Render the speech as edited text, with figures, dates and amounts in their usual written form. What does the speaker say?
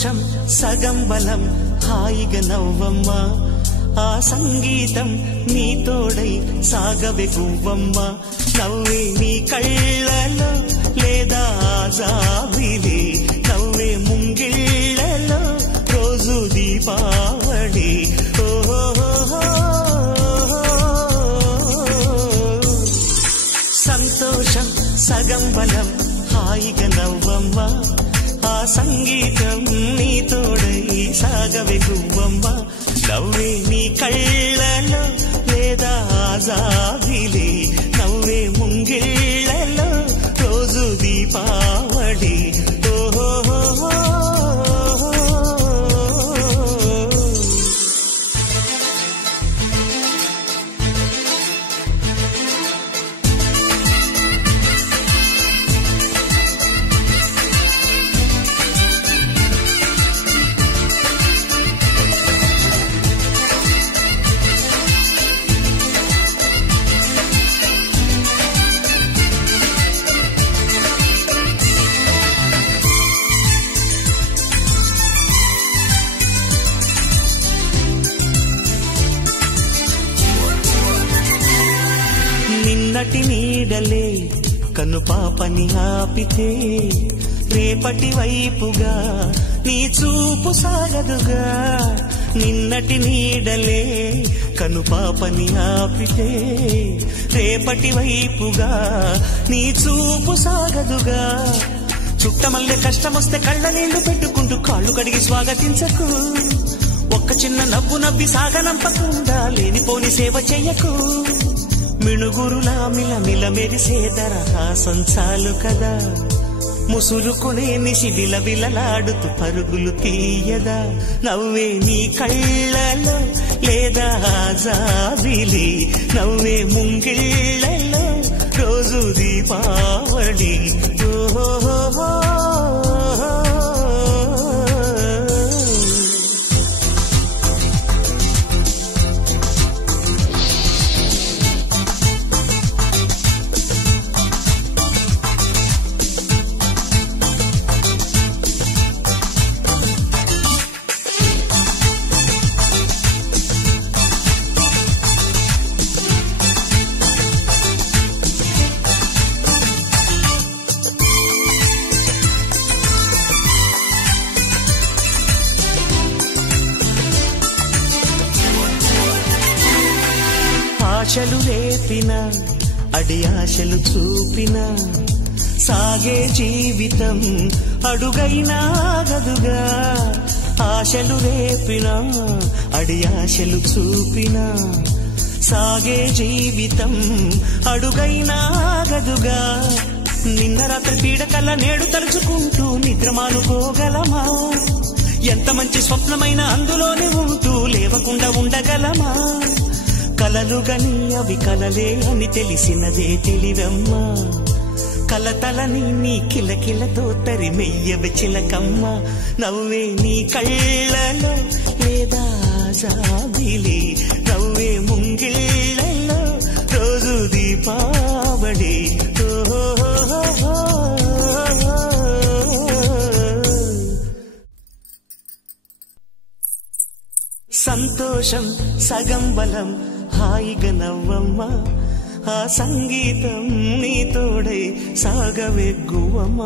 సంతోషం సగం బలం హాయిగా నవ్వమ్మ ఆ సంగీతం నీ తోడై సాగవే గువ్వమ్మ నవ్వే నీ కళ్ళలో లేదా జాబిలి నవ్వే ముంగిళ్ళలో రోజు దీపావళి సంతోషం సగం బలం హాయిగా నవ్వమ్మ ఆ సంగీతం నీ తోడై సాగవే గువ్వమ్మ నవ్వే నీ కళ్ళలో లేదా జాబిలి నవ్వే ముంగిళ్ళలో రోజు దీపావళి నిన్నటి నీడలే కనుపాపని ఆపితే రేపటి వైపుగా నీ చూపు సాగదుగా నిన్నటి నీడలే కనుపాపని ఆపితే రేపటి వైపుగా నీ చూపు సాగదుగా చుట్టమల్లె కష్టమొస్తే కళ్ళ నీళ్లు పెట్టుకుంటూ కాళ్ళు కడిగి స్వాగతించకు ఒక్క చిన్న నవ్వు నవ్వి సాగనంపకుండా లేనిపోని సేవ చెయ్యకు మిణుగురులా మిలమిల మెరిసే దరహాసం చాలు కదా ముసురుకునే నిశివిల విలలాడుతూ పరుగులు తీయదా నవ్వే నీ కళ్ళలో లేదా జాబిలి నవ్వే ముంగిళ్ళలో రోజు దీపావళి ఆశలు రేపిన అడి ఆశలు చూపిన సాగే జీవితం అడుగైనా గదుగా ఆశలు రేపిన అడి ఆశలు చూపిన సాగే జీవితం అడుగైనా గదుగా నిన్న రాత్రి పీడకల్లా నేడు తలుచుకుంటూ నిద్రమానుకోగలమా ఎంత మంచి స్వప్నమైన అందులోనే ఉంటూ లేవకుండా ఉండగలమా కలలు గని అవి కలలే అని తెలిసినదే తెలివమ్మా కలతలని నీ కిలకిలతో తరిమెయ్యవి చిలకమ్మ నవ్వే నీ కళ్ళలో లేదా జాబిలి నవ్వే ముంగిళ్ళలో రోజు దీపావళి సంతోషం సగం బలం హాయిగా నవ్వమ్మ ఆ సంగీతం నీ తోడై సాగవే గువ్వమ్మ